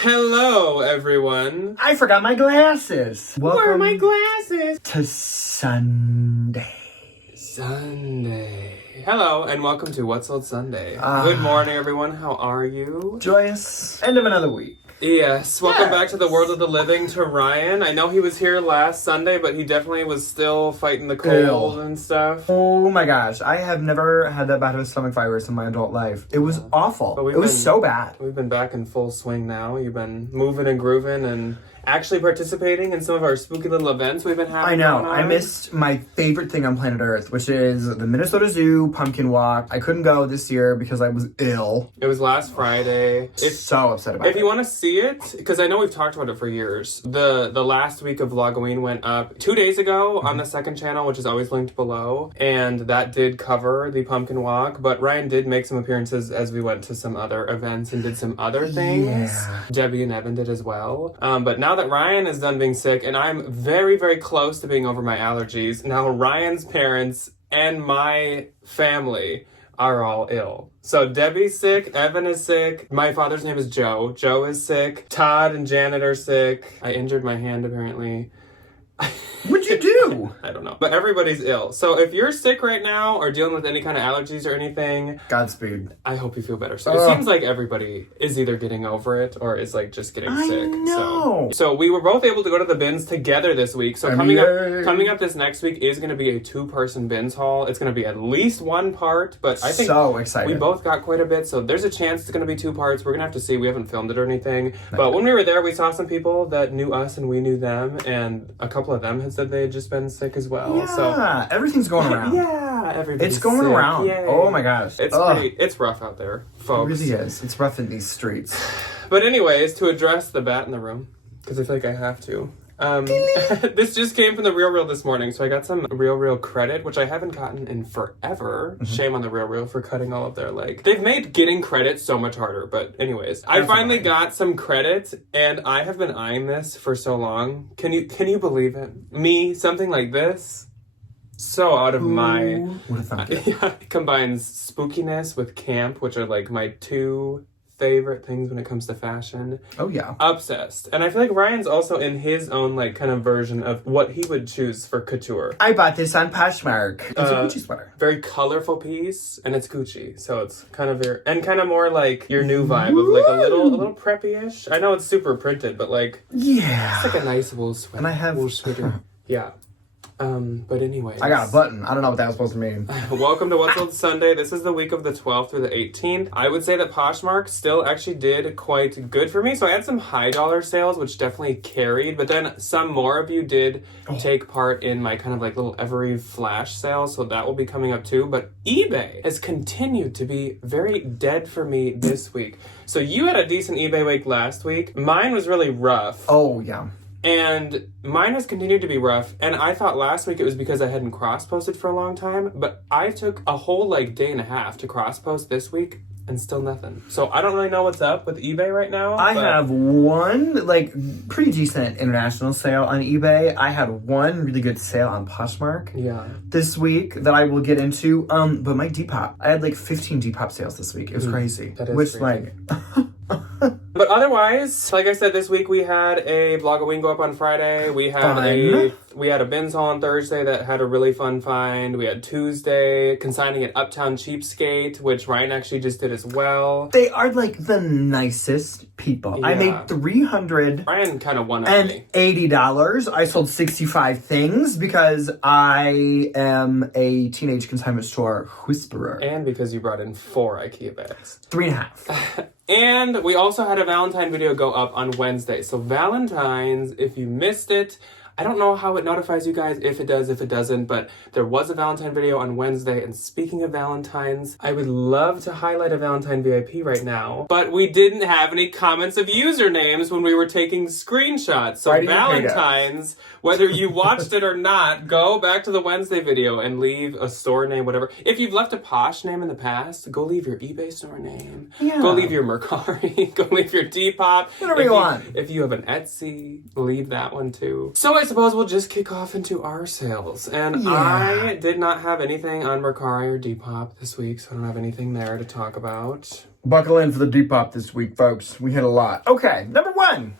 Hello, everyone. I forgot my glasses. Welcome Where are my glasses? to Sunday. Hello, and welcome to What's Old Sunday. Good morning, everyone. How are you? Joyous end of another week. Yes, welcome back to the world of the living to Ryan. I know he was here last Sunday, but he definitely was still fighting the cold and stuff. Oh my gosh, I have never had that bad of a stomach virus in my adult life. It was awful. It was so bad. We've been back in full swing now. You've been moving and grooving and actually participating in some of our spooky little events we've been having. I know. I missed my favorite thing on planet Earth, which is the Minnesota Zoo Pumpkin Walk. I couldn't go this year because I was ill. It was last Friday. So upset about it. If you want to see it, because I know we've talked about it for years, the last week of Vlogoween went up 2 days ago on the second channel, which is always linked below, and that did cover the pumpkin walk, but Ryan did make some appearances as we went to some other events and did some other things. Yeah. Debbie and Evan did as well. But now that Ryan is done being sick, and I'm very, very close to being over my allergies, now Ryan's parents and my family are all ill. So Debbie's sick, Evan is sick, my father's name is Joe. Joe is sick, Todd and Janet are sick. I injured my hand apparently. What'd you do? I don't know. But everybody's ill. So if you're sick right now or dealing with any kind of allergies or anything, Godspeed. I hope you feel better. So it seems like everybody is either getting over it or is like just getting sick. I know. So we were both able to go to the bins together this week. So coming up this next week is going to be a 2-person bins haul. It's going to be at least one part, but I think so excited. We both got quite a bit. So there's a chance it's going to be 2 parts. We're going to have to see. We haven't filmed it or anything. But when we were there, we saw some people that knew us and we knew them. And a couple of them had said they had just been sick as well. Yeah, so everything's going around. Yeah, everybody's It's going sick. around. Yay. Oh my gosh. It's rough out there, folks. It really is. It's rough in these streets. But anyways, to address the bat in the room, because I feel like I have to. This just came from the Real this morning, so I got some Real credit, which I haven't gotten in forever. Mm-hmm. Shame on the Real for cutting all of their they've made getting credit so much harder. But anyways, I finally got some credit, and I have been eyeing this for so long. Can you believe it? Me, something like this, so out of my. It combines spookiness with camp, which are like my 2 favorite things when it comes to fashion. Oh yeah. Obsessed. And I feel like Ryan's also in his own kind of version of what he would choose for couture. I bought this on Poshmark. It's a Gucci sweater. Very colorful piece, and it's Gucci. So it's kind of kind of more like your new vibe of a little preppy-ish. I know it's super printed, but yeah. It's like a nice wool sweater. And I have wool sweater. Yeah. But anyways. I got a button. I don't know what that was supposed to mean. Welcome to What's Old Sunday. This is the week of the 12th through the 18th. I would say that Poshmark still actually did quite good for me. So I had some high dollar sales, which definitely carried. But then some more of you did take part in my kind of little every flash sale. So that will be coming up too. But eBay has continued to be very dead for me this week. So you had a decent eBay week last week. Mine was really rough. Oh, yeah. And mine has continued to be rough. And I thought last week it was because I hadn't cross-posted for a long time. But I took a whole day and a half to cross-post this week and still nothing. So I don't really know what's up with eBay right now. I have one pretty decent international sale on eBay. I had one really good sale on Poshmark this week that I will get into. But my Depop, I had 15 Depop sales this week. It was crazy. That is crazy. But otherwise, like I said, this week we had a Vlogoween go up on Friday. We had a bins haul on Thursday that had a really fun find. We had Tuesday consigning at Uptown Cheapskate, which Ryan actually just did as well. They are the nicest people. Yeah. I made $300. Ryan kind of won on me. $80. I sold 65 things because I am a teenage consignment store whisperer. And because you brought in 4 IKEA bags. 3.5. And we also had a Valentine video go up on Wednesday. So Valentines, if you missed it, I don't know how it notifies you guys, if it does, if it doesn't, but there was a Valentine video on Wednesday. And speaking of Valentines, I would love to highlight a Valentine VIP right now, but we didn't have any comments of usernames when we were taking screenshots. So Valentines, whether you watched it or not, go back to the Wednesday video and leave a store name, whatever. If you've left a Posh name in the past, go leave your eBay store name. Yeah. Go leave your Mercari. Go leave your Depop. Whatever you want. If you have an Etsy, leave that one too. So I suppose we'll just kick off into our sales. And I did not have anything on Mercari or Depop this week, so I don't have anything there to talk about. Buckle in for the Depop this week, folks. We hit a lot. Okay, number 1.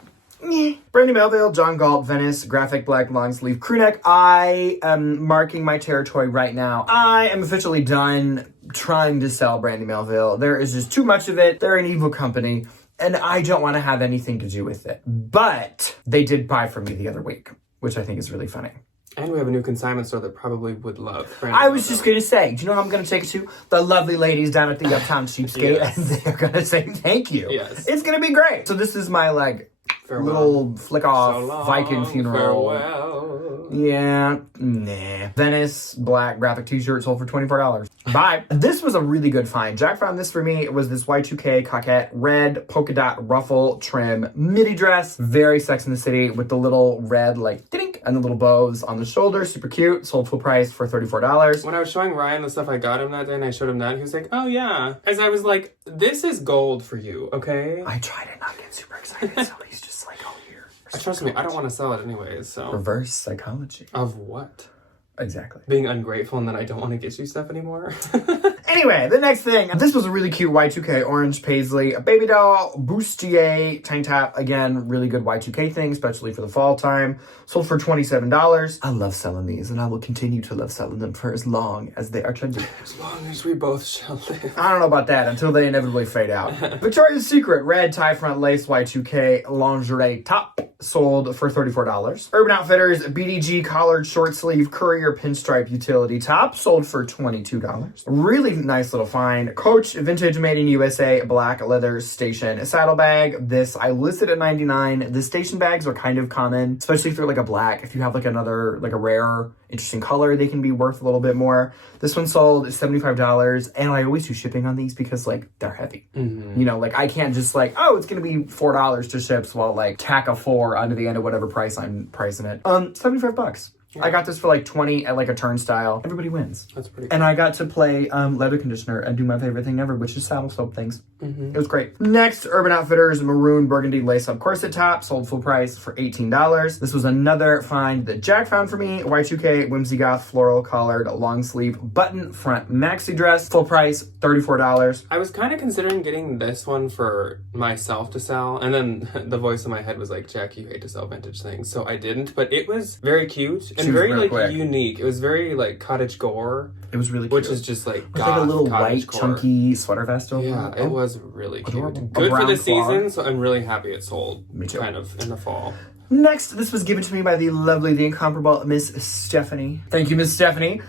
Brandy Melville, John Galt, Venice, graphic black long sleeve crew neck. I am marking my territory right now. I am officially done trying to sell Brandy Melville. There is just too much of it. They're an evil company, and I don't want to have anything to do with it. But they did buy from me the other week, which I think is really funny. And we have a new consignment store that probably would love Brandy I was Melville. just going to say, do you know who I'm going to take it to? The lovely ladies down at the Uptown Cheapskate, Yes. and they're going to say thank you. Yes. It's going to be great. So this is my, like, Farewell. little flick off So long, Viking funeral. farewell. Yeah, nah. Venice black graphic t-shirt sold for $24. Bye. This was a really good find. Jack found this for me. It was this Y2K coquette red polka dot ruffle trim midi dress. Very Sex in the City with the little red like dink and the little bows on the shoulder. Super cute. Sold full price for $34. When I was showing Ryan the stuff I got him that day and I showed him that, he was like, oh yeah. As I was like, this is gold for you, okay? I try to not get super excited, so he's just like, oh, here. Trust me, I don't want to sell it anyways, so. Reverse psychology. Of what? Exactly. Being ungrateful and then I don't want to get you stuff anymore? Anyway, the next thing. This was a really cute Y2K orange paisley, a baby doll, bustier tank top. Again, really good Y2K thing, especially for the fall time. Sold for $27. I love selling these, and I will continue to love selling them for as long as they are trendy. As long as we both shall live. I don't know about that until they inevitably fade out. Victoria's Secret red tie front lace Y2K lingerie top sold for $34. Urban Outfitters BDG collared short sleeve courier pinstripe utility top sold for $22. Really nice little find. Coach vintage made in USA black leather station saddlebag. This I listed at $99. The station bags are kind of common, especially if they're like a black. If you have like another like a rare interesting color, they can be worth a little bit more. This one sold $75, and I always do shipping on these because like they're heavy. You know, like I can't just like, oh, it's gonna be $4 to ship, so I'll like tack a 4 onto the end of whatever price I'm pricing it. $75. Yeah. I got this for like 20 at like a turnstile. Everybody wins. That's pretty cool. And I got to play leather conditioner and do my favorite thing ever, which is saddle soap things. It was great. Next, Urban Outfitters maroon burgundy lace-up corset top sold full price for $18. This was another find that Jack found for me. Y2K whimsy goth floral collared long sleeve button front maxi dress. Full price $34. I was kind of considering getting this one for myself to sell, and then the voice in my head was like, Jack, you hate to sell vintage things, so I didn't. But it was very cute and very like quick. Unique. It was very like cottage gore. It was really cute. Which is just like goth, like a little white core. Chunky sweater vest over. Yeah, it was really adorable. cute. Good for the clog. season, so I'm really happy it sold. Me too. Kind of in the fall. Next, this was given to me by the lovely, the incomparable Miss Stephanie. Thank you, Miss Stephanie.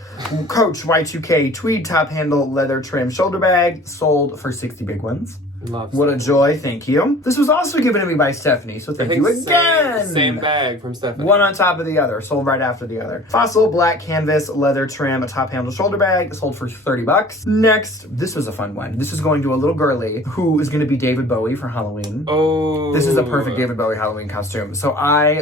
Coach Y2K tweed top handle leather trim shoulder bag sold for 60 big ones. Love what a joy, thank you. This was also given to me by Stephanie, so thank you again. Same bag from Stephanie. One on top of the other, sold right after the other. Fossil black canvas leather trim, a top handle shoulder bag, sold for $30. Next, this was a fun one. This is going to a little girly who is going to be David Bowie for Halloween. Oh. This is a perfect David Bowie Halloween costume. So I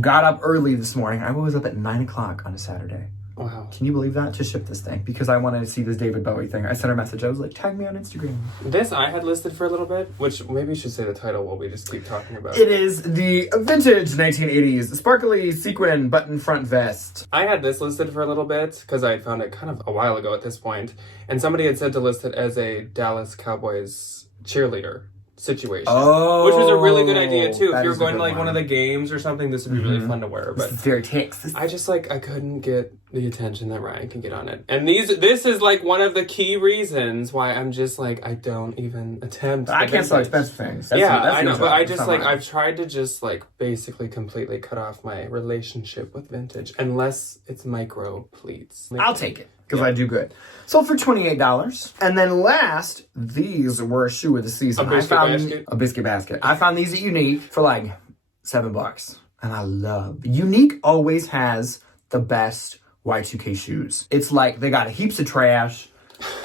got up early this morning. I was up at 9 o'clock on a Saturday. Wow. Can you believe that? To ship this thing. Because I wanted to see this David Bowie thing. I sent her a message. I was like, tag me on Instagram. This I had listed for a little bit, which maybe you should say the title while we just keep talking about it. It is the vintage 1980s sparkly sequin button front vest. I had this listed for a little bit because I had found it kind of a while ago at this point. And somebody had said to list it as a Dallas Cowboys cheerleader situation. Oh, which was a really good idea too. If you were going to like one of the games or something, this would be really fun to wear. But it's very Texas. I just I couldn't get the attention that Ryan can get on it. And this is like one of the key reasons why I'm just I don't even attempt. I can't sell expensive things. That's I know, but I just I've tried to just basically completely cut off my relationship with vintage unless it's micro pleats. I'll take it. Because I do good. Sold for $28. And then last, these were a shoe of the season. A biscuit basket. I found these at Unique for $7. And I love. Unique always has the best Y2K shoes. It's they got heaps of trash.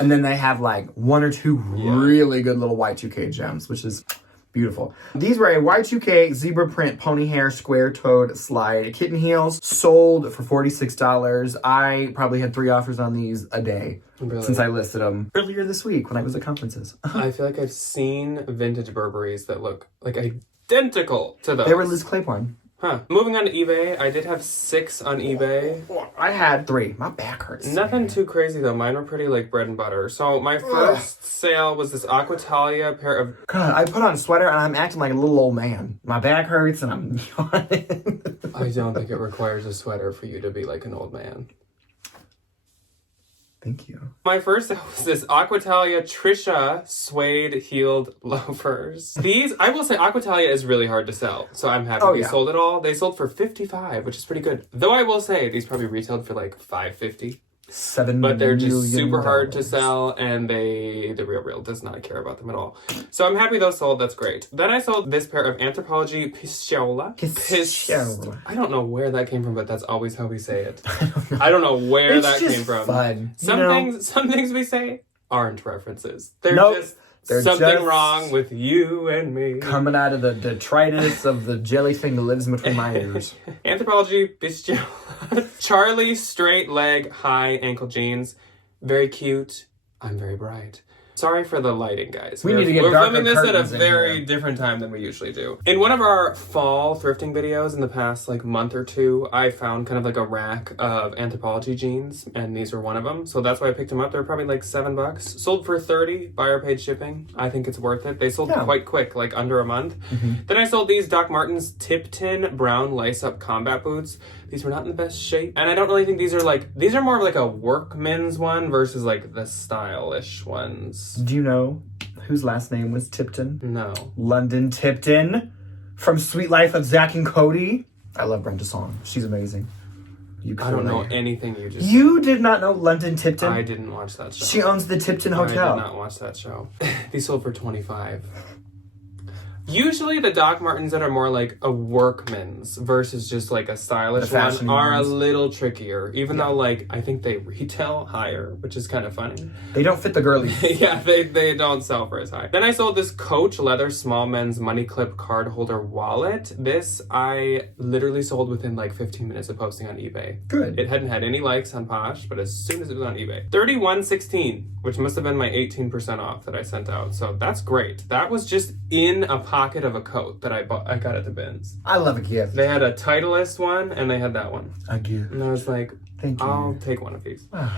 And then they have one or two really good little Y2K gems, which is beautiful. These were a Y2K zebra print pony hair square-toed slide kitten heels, sold for $46. I probably had 3 offers on these a day since I listed them earlier this week when I was at conferences. I feel like I've seen vintage Burberrys that look identical to those. They were Liz Claiborne. Huh. Moving on to eBay, I did have 6 on eBay. I had 3. My back hurts. Nothing too crazy though. Mine were pretty like bread and butter. So my first sale was this Aquatalia pair of... God, I put on a sweater and I'm acting like a little old man. My back hurts and I'm yawning. I don't think it requires a sweater for you to be like an old man. Thank you. My first sale was this Aquatalia Trisha suede heeled loafers. These, I will say, Aquatalia is really hard to sell, so I'm happy they sold it all. They sold for $55, which is pretty good. Though I will say, these probably retailed for like $5.50. But they're just super hard to sell, and the Real does not care about them at all. So I'm happy those sold. That's great. Then I sold this pair of Anthropologie Pistola. I don't know where that came from, but that's always how we say it. I don't know where that came from. Fun. Some things we say aren't references. There's something wrong with you and me. Coming out of the detritus of the jellyfin that lives between my ears. Anthropologie Pistola. Charlie straight leg high ankle jeans. Very cute. I'm very bright. Sorry for the lighting, guys. We need to get darker filming this at a curtains in very here. different time than we usually do. In one of our fall thrifting videos in the past like month or two, I found kind of like a rack of Anthropologie jeans, and these were one of them. So that's why I picked them up. They're probably like $7. Sold for $30. Buyer paid shipping. I think it's worth it. They sold quite quick, like under a month. Then I sold these Doc Martens Tipton brown lace-up combat boots. These were not in the best shape. And I don't really think these are more of like a workman's one versus like the stylish ones. Do you know whose last name was Tipton? No. London Tipton from Sweet Life of Zach and Cody. I love Brenda Song. She's amazing. I don't know anything you just You did not know London Tipton? I didn't watch that show. She owns the Tipton Hotel. I did not watch that show. These sold for $25. Usually the Doc Martens that are more like a workman's versus just like a stylish one are a little trickier, even though like I think they retail higher, which is kind of funny. They don't fit the girlies. Yeah, they don't sell for as high. Then I sold this Coach leather small men's money clip card holder wallet. This I literally sold within like 15 minutes of posting on eBay. Good. It hadn't had any likes on Posh, but as soon as it was on eBay. $31.16, which must have been my 18% off that I sent out. So that's great. That was just in a pocket of a coat that I got at the bins. I love a gift. They had a Titleist one and they had that one. A gift. And I was like, thank you. I'll take one of these. Wow.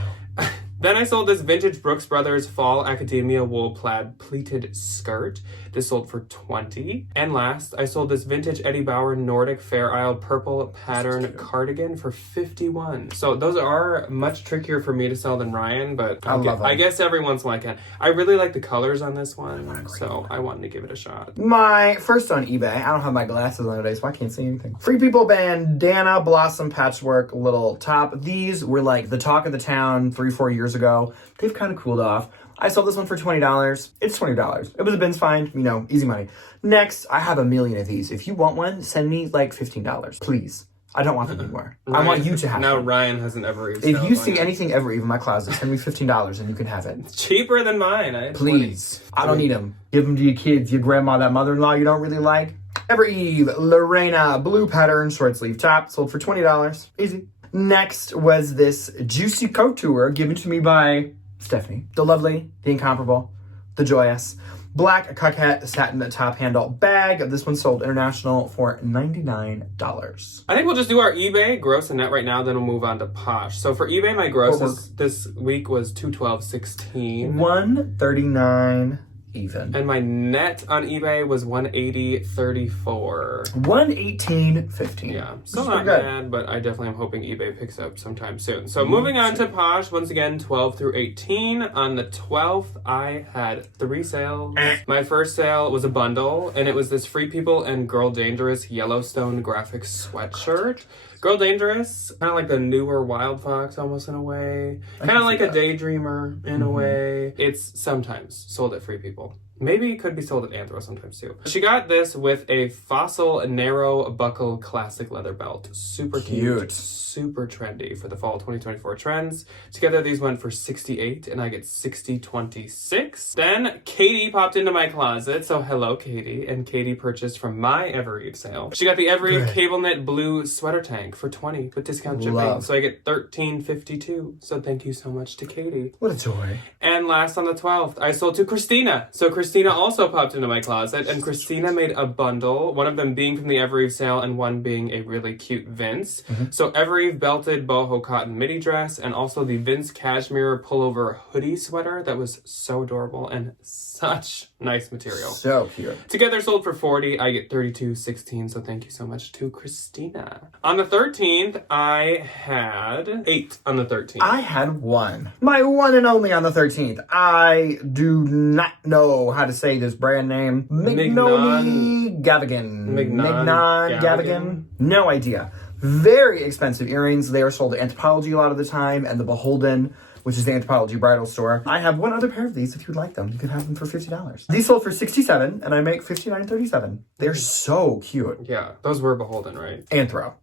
Then I sold this vintage Brooks Brothers fall academia wool plaid pleated skirt. This sold for $20. And last, I sold this vintage Eddie Bauer Nordic Fair Isle purple pattern cardigan for $51. So those are much trickier for me to sell than Ryan, but I guess every once in a while I can. I really like the colors on this one, so I wanted to give it a shot. My first on eBay, I don't have my glasses on today, so I can't see anything. Free People bandana blossom patchwork little top. These were like the talk of the town 3-4 years ago. They've kind of cooled off. I sold this one for $20. It's $20. It was a bin's find, easy money. Next, I have a million of these. If you want one, send me like $15. Please. I don't want them anymore. I want you to have now them. Ryan has an Ever Eve. If you see anything Ever Eve in my closet, send me $15 and you can have it. It's cheaper than mine. Please. I don't need them. Give them to your kids, your grandma, that mother-in-law you don't really like. Ever Eve Lorena blue pattern short sleeve top sold for $20. Easy. Next was this Juicy Couture given to me by Stephanie. The lovely, the incomparable, the joyous. Black coquette satin top handle bag. This one sold international for $99. I think we'll just do our eBay gross and net right now, then we'll move on to Posh. So for eBay, my gross this week was $212.16. $139 even. And my net on eBay was $180.34. $118.15. Yeah, still not bad, but I definitely am hoping eBay picks up sometime soon. So moving on to Posh, once again, 12 through 18. On the 12th, I had 3 sales. My first sale was a bundle, and it was this Free People and Girl Dangerous Yellowstone graphic sweatshirt. Girl Dangerous, kind of like the newer Wild Fox almost in a way. Kind of like a Daydreamer in a way. It's sometimes sold at Free People. Maybe it could be sold at Anthro sometimes too. She got this with a Fossil narrow buckle classic leather belt. Super cute. Super trendy for the fall 2024 trends. Together these went for $68 and I get $60.26. Then Katie popped into my closet. So hello Katie. And Katie purchased from my Ever Eve sale. She got the Ever Eve cable knit blue sweater tank for $20 with discount shipping. So I get $13.52. So thank you so much to Katie. What a joy. And last on the 12th, I sold to Christina. So Christina Christina also popped into my closet, and Christina made a bundle, one of them being from the Evereve sale and one being a really cute Vince. So Evereve belted boho cotton midi dress and also the Vince cashmere pullover hoodie sweater that was so adorable and such nice material. So cute. Together sold for $40. I get $32.16, so thank you so much to Christina. On the 13th, I had 8 on the 13th. I had 1. My one and only on the 13th. I do not know how to say this brand name. Mignoni Gavigan. Mignon Gavigan? No idea. Very expensive earrings. They are sold at Anthropologie a lot of the time, and the Beholden, which is the Anthropologie bridal store. I have one other pair of these if you'd like them. You could have them for $50. These sold for $67, and I make $59.37. They're so cute. Yeah, those were Beholden, right? Anthro.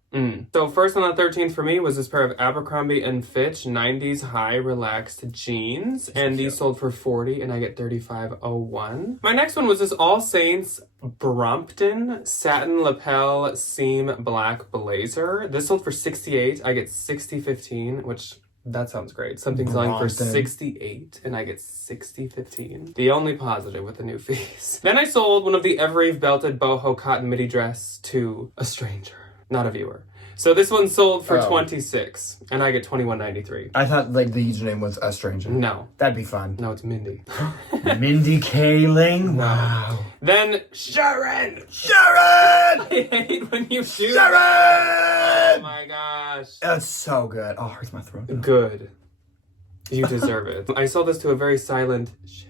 So first on the 13th for me was this pair of Abercrombie & Fitch 90s high relaxed jeans. And these sold for $40 and I get $35.01. My next one was this All Saints Brompton satin lapel seam black blazer. This sold for $68. I get $60.15, which that sounds great. Something selling for $68 and I get $60.15. The only positive with the new fees. Then I sold one of the Evereve belted boho cotton midi dress to a stranger. Not a viewer. So this one sold for $26, and I get $21.93. I thought like the username was a stranger. No. That'd be fun. No, it's Mindy. Mindy Kaling? Wow. Then Sharon! Sharon! I hate when you do Sharon! that. Oh my gosh. That's so good. Oh, it hurts my throat. Good. You deserve it. I sold this to a very silent Sharon.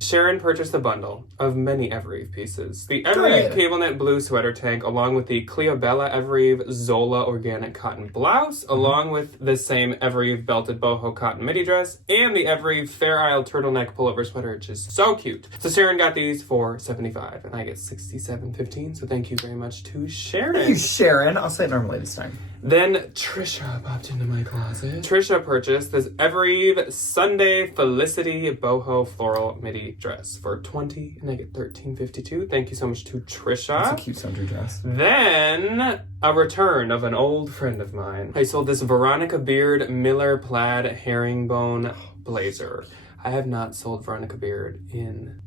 Sharon purchased a bundle of many Evereve pieces. The Evereve cable knit blue sweater tank, along with the Cleobella Evereve Zola organic cotton blouse, along with the same Evereve belted boho cotton midi dress, and the Evereve Fair Isle turtleneck pullover sweater, which is so cute. So Sharon got these for $75, and I get $67.15. So thank you very much to Sharon. Thank you, Sharon. I'll say it normally this time. Then Trisha popped into my closet. Trisha purchased this Evereve Sunday Felicity boho floral midi dress for $20 and I get $13.52. Thank you so much to Trisha. That's a cute sundry dress. Then a return of an old friend of mine. I sold this Veronica Beard Miller plaid herringbone blazer. I have not sold Veronica Beard in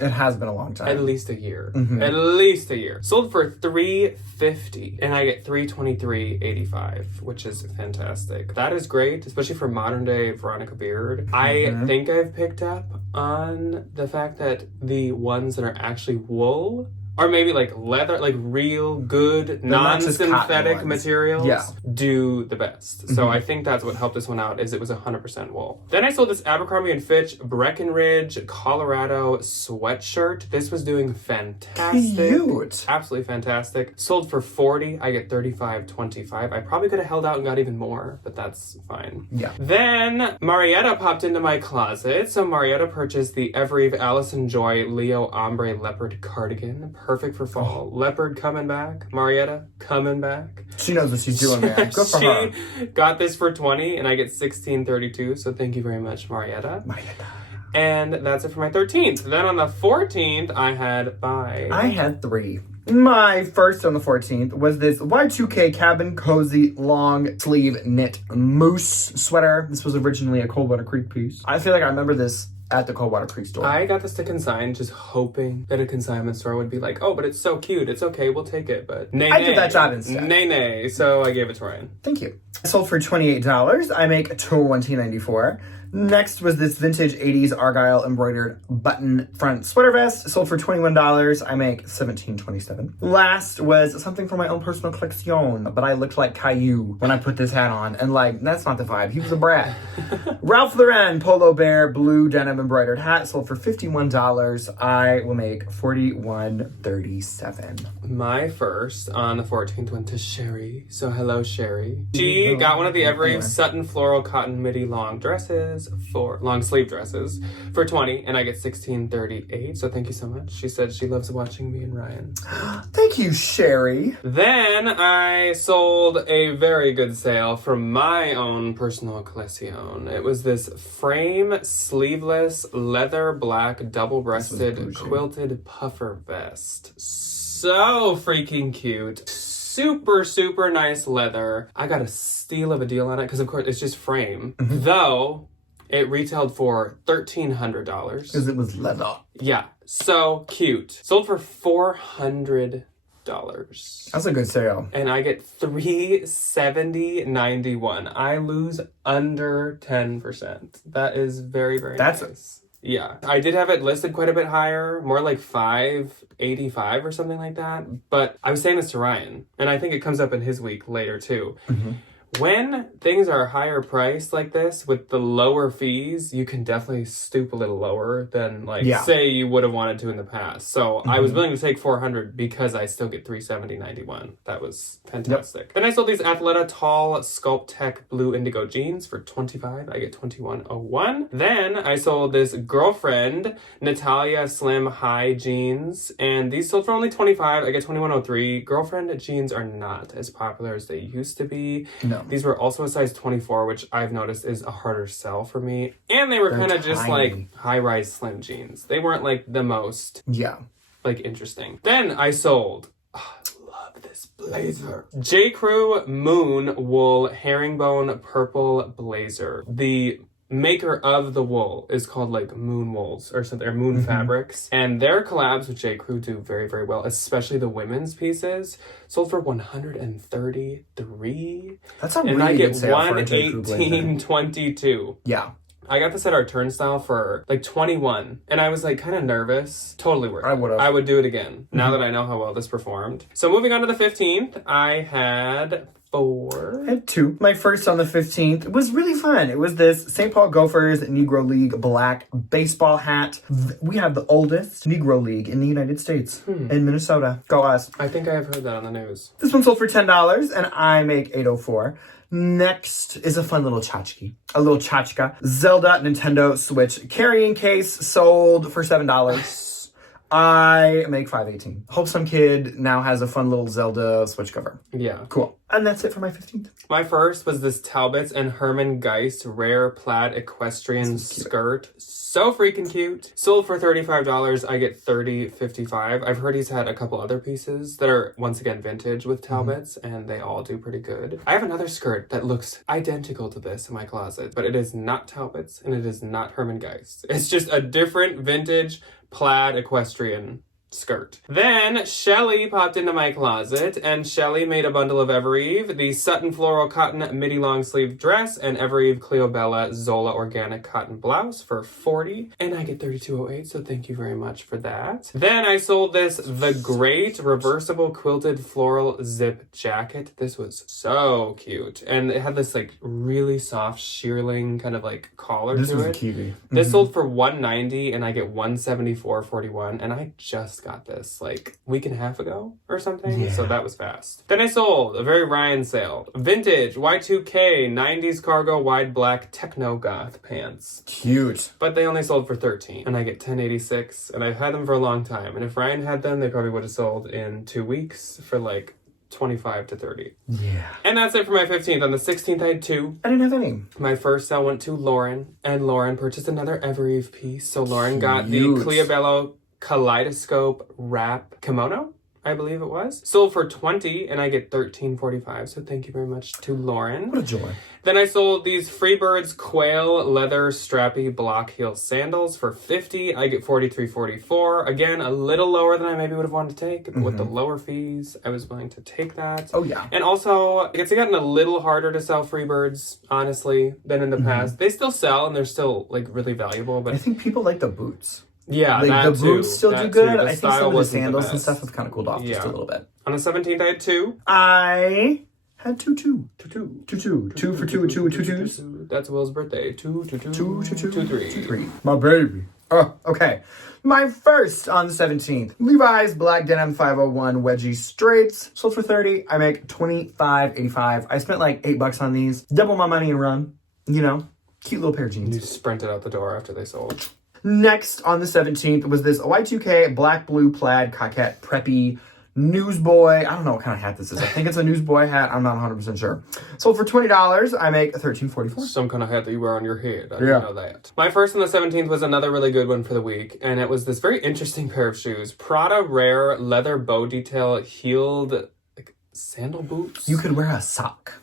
it has been a long time. At least a year. At least a year. Sold for $350 and I get $323.85, which is fantastic. That is great, especially for modern day Veronica Beard. I think I've picked up on the fact that the ones that are actually wool or maybe like leather, like real good, non-synthetic materials do the best. So I think that's what helped this one out, is it was 100% wool. Then I sold this Abercrombie & Fitch Breckenridge, Colorado sweatshirt. This was doing fantastic. Cute. Absolutely fantastic. Sold for $40. I get $35.25. I probably could have held out and got even more, but that's fine. Yeah. Then Marietta popped into my closet. So Marietta purchased the Evereve Allison Joy Leo Ombre Leopard cardigan. Perfect for fall. Leopard coming back. Marietta coming back. She knows what she's doing, man. Good for her. She got this for $20 and I get $16.32. So thank you very much, Marietta. Marietta. And that's it for my 13th. Then on the 14th, I had 3. My first on the 14th was this Y2K cabin cozy long sleeve knit moose sweater. This was originally a Coldwater Creek piece. I feel like I remember this at the Coldwater Creek store. I got this to consign, just hoping that a consignment store would be like, oh, but it's so cute. It's okay. We'll take it. But nay. I did that job instead. Nay. So I gave it to Ryan. Thank you. Sold for $28. I make $20.94. Next was this vintage 80s Argyle embroidered button front sweater vest. Sold for $21. I make $17.27. Last was something for my own personal collection, but I looked like Caillou when I put this hat on. And like, that's not the vibe. He was a brat. Ralph Lauren Polo Bear blue denim embroidered hat. Sold for $51. I will make $41.37. My first on the 14th went to Sherry. So hello, Sherry. She got one of the Evereve Sutton floral cotton midi long sleeve dresses for $20 and I get $16.38. So thank you so much. She said she loves watching me and Ryan. Thank you, Sherry. Then I sold a very good sale from my own personal collection. It was this frame sleeveless leather black double-breasted quilted puffer vest. So freaking cute. Super nice leather. I got a steal of a deal on it because of course it's just frame. Though It retailed for $1,300. Because it was leather. Yeah, so cute. Sold for $400. That's a good sale. And I get $370.91. I lose under 10%. That is very, very nice. Yeah. I did have it listed quite a bit higher, more like $585 or something like that. But I was saying this to Ryan, and I think it comes up in his week later too. Mm-hmm. When things are higher priced like this with the lower fees, you can definitely stoop a little lower than say you would have wanted to in the past. So I was willing to take $400 because I still get $370.91. That was fantastic. Yep. Then I sold these Athleta Tall Sculpt Tech Blue Indigo jeans for $25. I get $21.01. Then I sold this Girlfriend Natalia Slim High jeans, and these sold for only $25. I get $21.03. Girlfriend jeans are not as popular as they used to be. No. These were also a size 24, which I've noticed is a harder sell for me. And they were kind of just like high-rise slim jeans. They weren't like the most interesting. Then I sold, love this blazer, J. Crew Moon Wool Herringbone Purple Blazer. The maker of the wool is called like Moon Wools or something, or Moon Fabrics, and their collabs with J. Crew do very, very well, especially the women's pieces. Sold for $133. That's a really good sale for a J. Crew blazer. $118.22. Yeah. I got this at our turnstile for like $21, and I was like kind of nervous. Totally worth it. I would do it again now that I know how well this performed. So moving on to the 15th, I had 4. I had 2. My first on the 15th was really fun. It was this St. Paul Gophers Negro League black baseball hat. We have the oldest Negro League in the United States, in Minnesota. Go us. I think I have heard that on the news. This one sold for $10, and I make $8.04. Next is a fun little tchotchke. A little tchotchke. Zelda Nintendo Switch carrying case sold for $7. I make $5.18. Hope some kid now has a fun little Zelda Switch cover. Yeah. Cool. And that's it for my 15th. My first was this Talbots and Herman Geist rare plaid equestrian skirt. So freaking cute. Sold for $35. I get $30.55. I've heard he's had a couple other pieces that are, once again, vintage with Talbots, and they all do pretty good. I have another skirt that looks identical to this in my closet, but it is not Talbots, and it is not Herman Geist. It's just a different vintage plaid equestrian skirt. Then Shelly popped into my closet, and Shelly made a bundle of Evereve, the Sutton Floral Cotton Midi Long Sleeve Dress, and Evereve Cleobella Zola Organic Cotton Blouse for $40, and I get $32.08, so thank you very much for that. Then I sold this The Great Reversible Quilted Floral Zip Jacket. This was so cute, and it had this like really soft shearling kind of like collar to it. This was a kiwi. This sold for $190, and I get $174.41, and I just got this like a week and a half ago or something, so that was fast. Then I sold a very Ryan sale, vintage Y2K 90s cargo wide black techno goth pants. Cute. But they only sold for $13, and I get $10.86, and I've had them for a long time, and if Ryan had them, they probably would have sold in 2 weeks for like $25 to $30. Yeah. And that's it for my 15th. On the 16th, I had 2. I didn't have any. My first sale went to Lauren, and Lauren purchased another Evereve piece. So Lauren got the Cleobello Kaleidoscope Wrap Kimono, I believe it was. Sold for $20, and I get $13.45. So thank you very much to Lauren. What a joy. Then I sold these Freebirds Quail Leather Strappy Block Heel Sandals for $50. I get $43.44. Again, a little lower than I maybe would have wanted to take. But with the lower fees, I was willing to take that. Oh, yeah. And also, it's gotten a little harder to sell Freebirds, honestly, than in the past. They still sell, and they're still like really valuable. But I think people like the boots. Yeah, like the boots still do good. I think some of the sandals and stuff have kind of cooled off just a little bit. On the 17th, I had 2. I had 2 for 2. That's Will's birthday. 2, 3. My baby. Oh, okay. My first on the 17th, Levi's Black Denim 501 Wedgie Straights. Sold for $30. I make $25.85. I spent like $8 on these. Double my money and run. You know, cute little pair of jeans. You sprinted out the door after they sold. Next on the 17th was this Y2K black blue plaid coquette preppy newsboy. I don't know what kind of hat this is. I think it's a newsboy hat. I'm not 100% sure. Sold for $20. I make $13.44. Some kind of hat that you wear on your head. I didn't know that. My first on the 17th was another really good one for the week, and it was this very interesting pair of shoes. Prada Rare leather bow detail heeled sandal boots. You could wear a sock.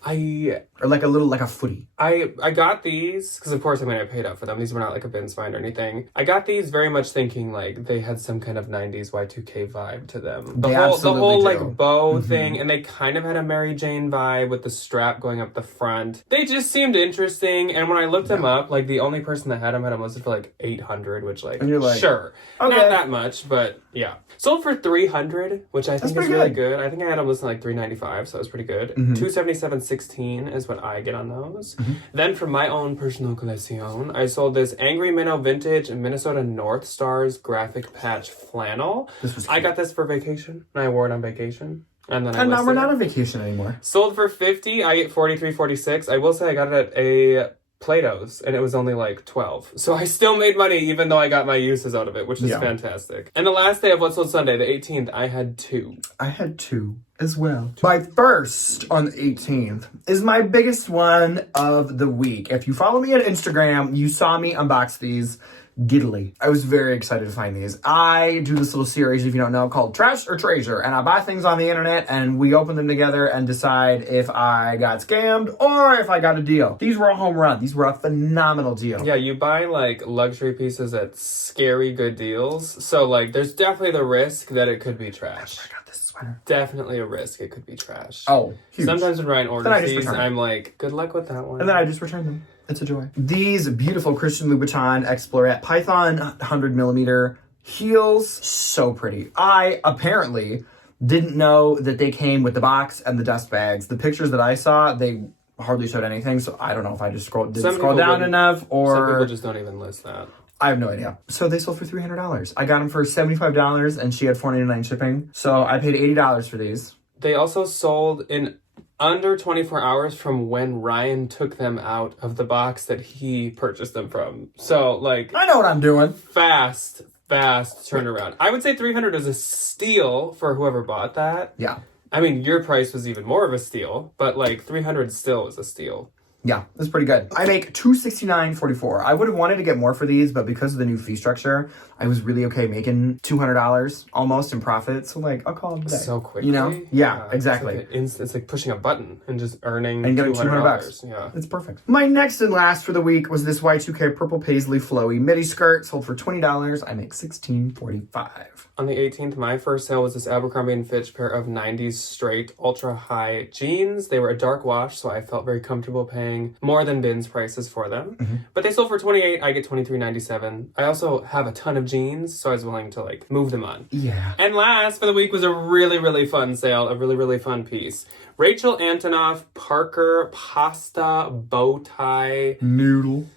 Or like a footy. I got these, because of course, I paid up for them. These were not like a Bins find or anything. I got these very much thinking like they had some kind of 90s Y2K vibe to them. The whole like bow thing, and they kind of had a Mary Jane vibe with the strap going up the front. They just seemed interesting, and when I looked them up, like the only person that had them listed for like $800, which like, and you're like, sure, okay. Not that much, but yeah. Sold for $300, which I think is really good. I think I had them listed like $395, so it was pretty good. $277.16 is what I get on those. Then for my own personal collection, I sold this Angry Minnow Vintage Minnesota North Stars graphic patch flannel. I got this for vacation, and I wore it on vacation. And then now we're not on vacation anymore. Sold for $50. I get $43.46. I will say I got it at a Plato's, and it was only like $12. So I still made money, even though I got my uses out of it, which is fantastic. And the last day of What's Sold Sunday, the 18th, I had two. I had two as well. My first on the 18th is my biggest one of the week. If you follow me on Instagram, you saw me unbox these giddily. I was very excited to find these. I do this little series, if you don't know, called Trash or Treasure, and I buy things on the internet and we open them together and decide if I got scammed or if I got a deal. These were a home run. These were a phenomenal deal. Yeah, you buy like luxury pieces at scary good deals. So like there's definitely the risk that it could be trash. I got this sweater. Definitely a risk it could be trash. Oh, huge. Sometimes when Ryan orders these, I'm like, good luck with that one. And then I just return them. It's a joy. These beautiful Christian Louboutin Exploret Python 100mm heels. So pretty. I apparently didn't know that they came with the box and the dust bags. The pictures that I saw, they hardly showed anything, so I don't know if I just didn't scroll down enough or... Some people just don't even list that. I have no idea. So they sold for $300. I got them for $75 and she had $4.99 shipping. So I paid $80 for these. They also sold in under 24 hours from when Ryan took them out of the box that he purchased them from. So, like... I know what I'm doing. Fast turnaround. I would say $300 is a steal for whoever bought that. Yeah. I mean, your price was even more of a steal, but like $300 still was a steal. Yeah, that's pretty good. I make $269.44. I would have wanted to get more for these, but because of the new fee structure, I was really okay making $200 almost in profit. So like, I'll call it a day. So quickly. You know? Yeah, exactly. It's like pushing a button and just earning and getting $200. Yeah. It's perfect. My next and last for the week was this Y2K purple paisley flowy midi skirt. Sold for $20. I make $16.45. On the 18th, my first sale was this Abercrombie & Fitch pair of 90s straight ultra high jeans. They were a dark wash, so I felt very comfortable paying more than Bins prices for them. But they sold for $28. I get $23.97. I also have a ton of jeans, so I was willing to like move them on. Yeah. And last for the week was a really, really fun sale, a really, really fun piece. Rachel Antonoff Parker pasta bow tie noodle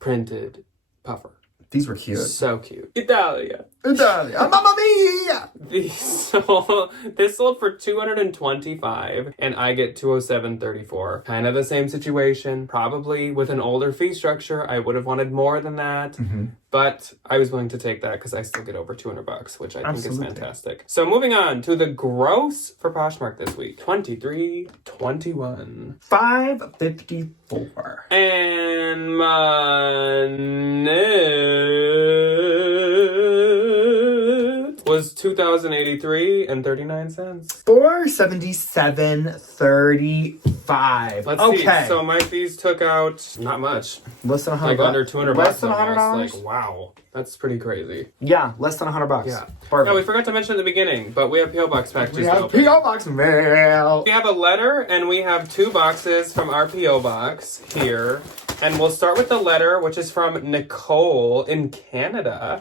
printed puffer. These were cute. So cute. Italia. Mamma mia! This sold for $225 and I get $207.34. Kind of the same situation. Probably with an older fee structure, I would have wanted more than that. But I was willing to take that because I still get over $200, which I think is fantastic. So moving on to the gross for Poshmark this week. $23.21. $5.54. And my net was $2,083.39. $477.35. Let's see. So my fees took out not much. Less than $100. Like under $200. Less than $100. Like wow, that's pretty crazy. Yeah, less than $100. Yeah. Perfect. No, we forgot to mention at the beginning, but we have PO Box packages. We have PO Box mail. We have a letter and we have 2 boxes from our PO Box here, and we'll start with the letter, which is from Nicole in Canada.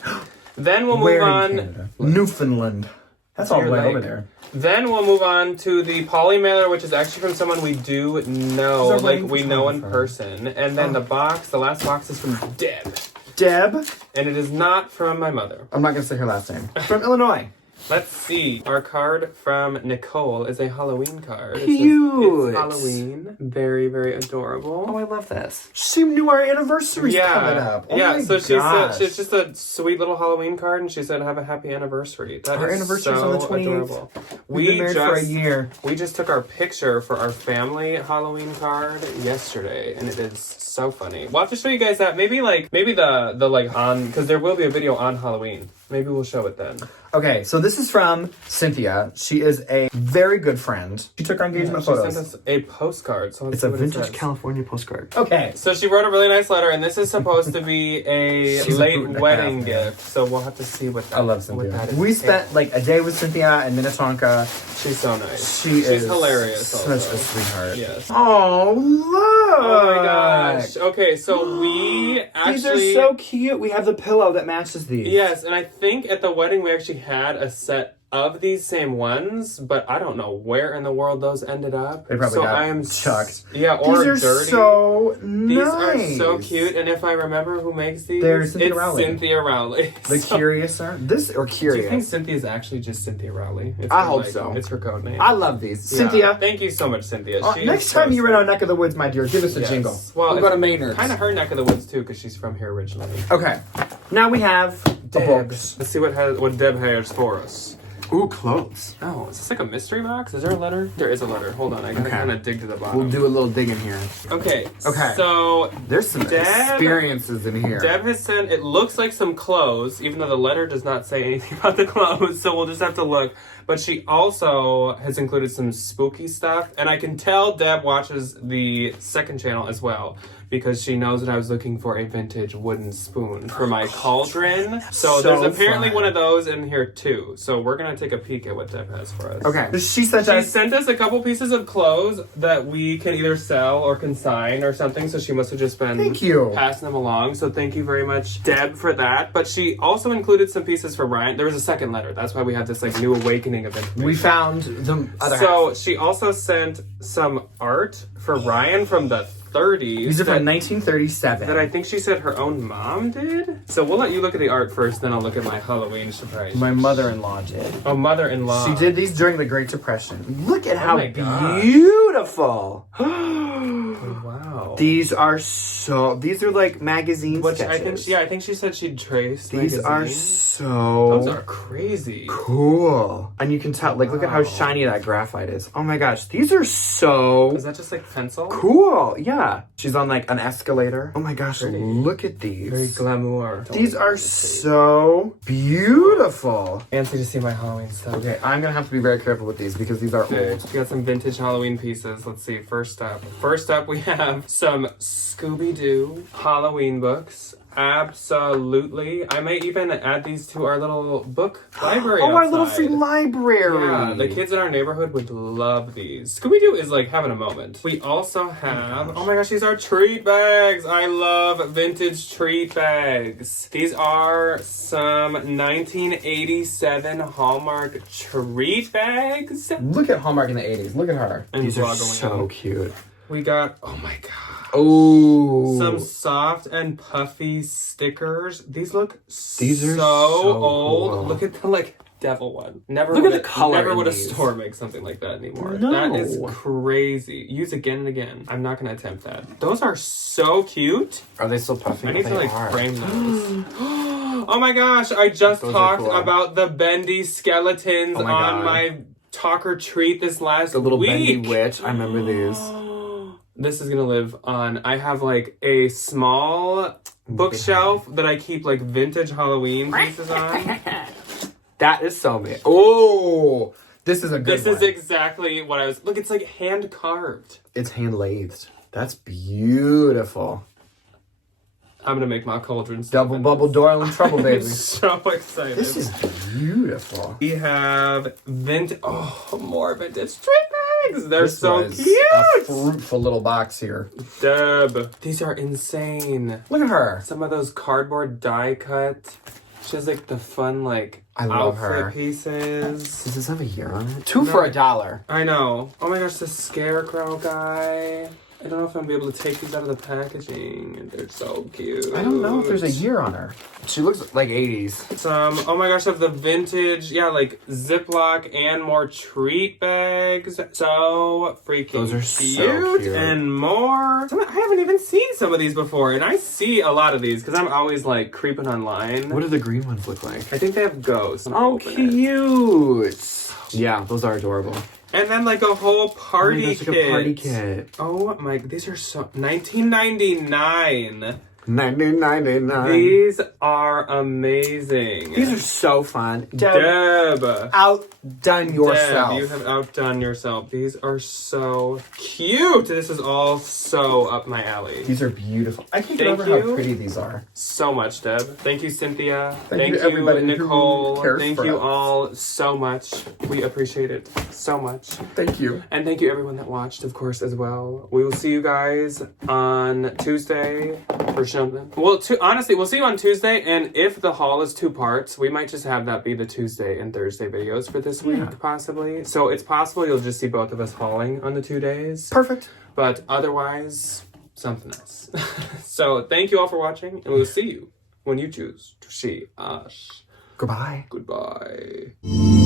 Then we'll move on. Canada? Newfoundland. That's all the way over there. Then we'll move on to the poly mailer, which is actually from someone we do know, like we know in person. And then the last box is from Deb. Deb? And it is not from my mother. I'm not going to say her last name. From Illinois. Let's see. Our card from Nicole is a Halloween card. Cute. It's Halloween. Very, very adorable. Oh, I love this. She knew our anniversary's coming up. Oh yeah, so she said, it's just a sweet little Halloween card, and she said, have a happy anniversary. Our anniversary's on the 28th. Adorable. We've been married for a year. We just took our picture for our family Halloween card yesterday, and it is so funny. We'll have to show you guys that. Maybe the on, because there will be a video on Halloween. Maybe we'll show it then. Okay, so this is from Cynthia. She is a very good friend. She took our engagement photos. She sent us a postcard. So it's a vintage California postcard. Okay, so she wrote a really nice letter, and this is supposed to be a late wedding gift. So we'll have to see what that, I love Cynthia. What that is. We spent like a day with Cynthia in Minnetonka. She's so nice. She's hilarious. Such a sweetheart. Yes. Oh, look! Oh my gosh. Okay, so we actually... These are so cute. We have the pillow that matches these. Yes, and I think at the wedding we actually had a set of these same ones, but I don't know where in the world those ended up. They probably got chucked. Yeah, or these are dirty. So nice. These are so cute, and if I remember who makes these, they're Cynthia Rowley. Cynthia Rowley. The Curious are this or Curious? Do you think Cynthia's actually just Cynthia Rowley? I hope so. It's her code name. I love these. Yeah. Cynthia. Thank you so much, Cynthia. Next time you're in our neck of the woods, my dear, give us a jingle. Well, we'll go to Maynard's. Kind of her neck of the woods too, because she's from here originally. Okay, now we have the books. Let's see what Deb has for us. Ooh, clothes. Oh, is this like a mystery box? Is there a letter? There is a letter. Hold on, I gotta kind of dig to the bottom. We'll do a little dig in here. Okay. Okay. So there's some experiences in here. Deb has sent. It looks like some clothes, even though the letter does not say anything about the clothes. So we'll just have to look. But she also has included some spooky stuff, and I can tell Deb watches the second channel as well, because she knows that I was looking for a vintage wooden spoon for my cauldron. So there's apparently one of those in here too. So we're gonna take a peek at what Deb has for us. Okay. She sent us a couple pieces of clothes that we can either sell or consign or something. So she must have just been passing them along. So thank you very much, Deb, for that. But she also included some pieces for Ryan. There was a second letter. That's why we have this like new awakening of information. We found the other half. She also sent some art for Ryan from the 30s. These are from 1937. That I think she said her own mom did. So we'll let you look at the art first, then I'll look at my Halloween surprise. My mother-in-law did. Oh, mother-in-law. She did these during the Great Depression. Look at how beautiful. Wow. These are like magazine sketches. I think she said she'd trace. These are those are crazy. Cool. And you can tell, like, look at how shiny that graphite is. Oh my gosh, these are so... Is that just like pencil? Cool, yeah. She's on like an escalator. Oh my gosh, look at these. Very glamour. These are so beautiful. Fancy to see my Halloween stuff. Okay, I'm gonna have to be very careful with these because these are old. We got some vintage Halloween pieces. Let's see. First up we have some Scooby-Doo Halloween books. Absolutely. I may even add these to our little book library. Oh, our little free library. Yeah, the kids in our neighborhood would love these. Scooby-Doo is like having a moment. We also have, oh my gosh, these are treat bags. I love vintage treat bags. These are some 1987 Hallmark treat bags. Look at Hallmark in the 80s. Look at her. And these are so cute. We got, oh my god. Oh, some soft and puffy stickers. These are so Cool. old. Look at the like devil one. Never look at the color. Never would a store make something like that anymore. No. That is crazy. Use again and again. I'm not gonna attempt that. Those are so cute. Are they still puffy? I need to like frame those. Oh my gosh! I just talked about the bendy skeletons on my talk or treat this last the little week. bendy witch. I remember these. This is gonna live on. I have like a small bookshelf that I keep like vintage Halloween pieces on. That is so big. Oh, this is a good one. This is exactly what I was. Look, it's like hand carved. It's hand lathed. That's beautiful. I'm gonna make my cauldrons. Double bubble darling trouble, baby. I'm so excited. This is beautiful. We have more vintage treat bags. They're so cute. A fruitful little box here. Deb, these are insane. Look at her. Some of those cardboard die cut. She has like the fun like I love outfit her pieces. Does this have a year on it? Two for $1. I know. Oh my gosh, the scarecrow guy. I don't know if I'm gonna be able to take these out of the packaging. They're so cute. I don't know if there's a year on her. She looks like 80s. Oh my gosh, of the vintage, like Ziploc and more treat bags. So freaking Those are cute. so cute. And more. I haven't even seen some of these before, and I see a lot of these because I'm always like creeping online. What do the green ones look like? I think they have ghosts. Oh, cute. Yeah, those are adorable. And then like a whole party kit. Like a party kit. Oh my, these are so 1999. $99.99. These are amazing. These are so fun. Deb. Outdone yourself. Deb, you have outdone yourself. These are so cute. This is all so up my alley. These are beautiful. I can't get over how pretty these are. So much, Deb. Thank you, Cynthia. Thank you everybody, Nicole. Who cares Thank for you us. all so much. We appreciate it so much. Thank you. And thank you everyone that watched, of course, as well. We will see you guys on Tuesday for something. Well, honestly, we'll see you on Tuesday, and if the haul is 2 parts, we might just have that be the Tuesday and Thursday videos for this week, possibly. So it's possible you'll just see both of us hauling on the 2 days. Perfect. But otherwise, something else. So thank you all for watching, and we'll see you when you choose to see us. Goodbye. Goodbye.